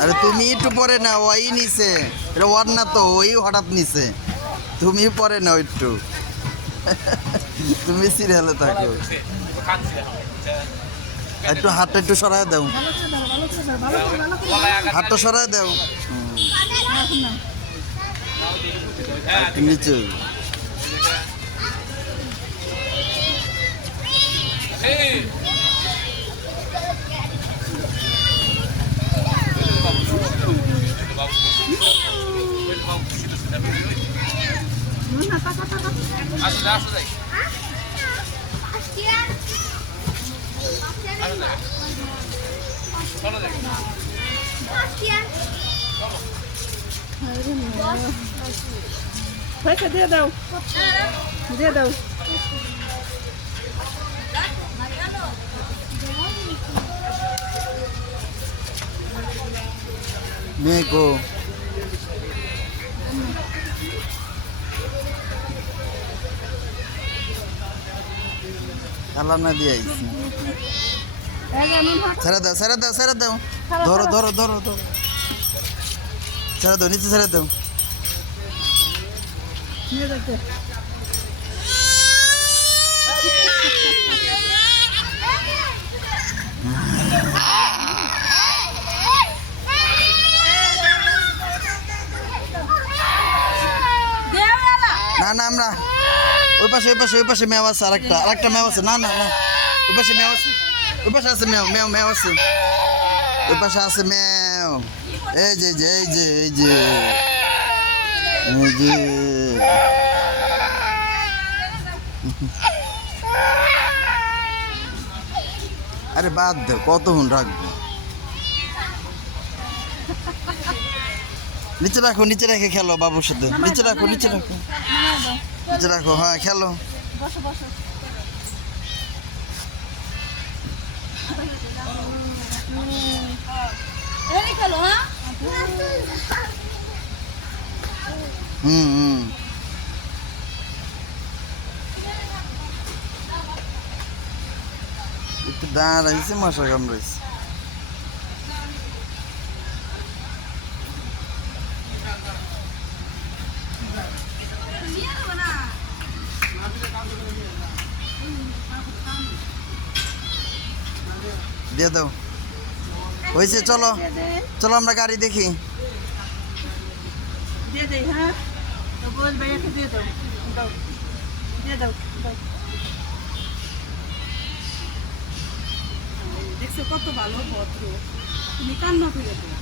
আরে তুমি একটু পরে না, ওই নিছে, এটা ওর না তো, ওই হঠাৎ নিছে, তুমি পরে নাও একটু। তুমি সিরিয়ালে থাকো, একটু হাতটা একটু সরায় দাও, হাতটা সরায় দাও নিচে। দিয়ে দাও, দিয়ে দাও। মেঘো খেলা না দিয়ে আইছি, ছেড়ে দাও, ছেড়ে দাও, ছেড়ে দাও, ধরো ধরো ধরো ধরো, ছেড়ে দাও, নিচে ছেড়ে দাও। না না, আমরা ওই পাশে ওই পাশে ওই পাশে মেও আছে, আরেকটা মেও আছে, না না না, ওই পাশে মেও আছে, ওই পাশে আছে মেও, মেও মেও আছে, ওই পাশে আছে মেও। এই যে এই যে এই যে এই যে আরে বাদ দাও, কতক্ষণ রাখবো, নিচে রাখো, নিচে রেখে খেলো বাবুর সাথে, নিচে রাখো, নিচে রাখো, নিচে রাখো, হ্যাঁ খেলো। হুম হুম, একটু দাঁড়াইছে, মশা কামড়াইছে। দিয়ে দাও, হয়েছে, চলো চলো আমরা গাড়ি দেখি। দিয়ে দেই, হ্যাঁ, তো বল ভাইয়াকে দিয়ে দাও, দাও, দিয়ে দাও, দাও। দেখছো কত ভালো ভদ্র, তুমি কান্না করে দাও।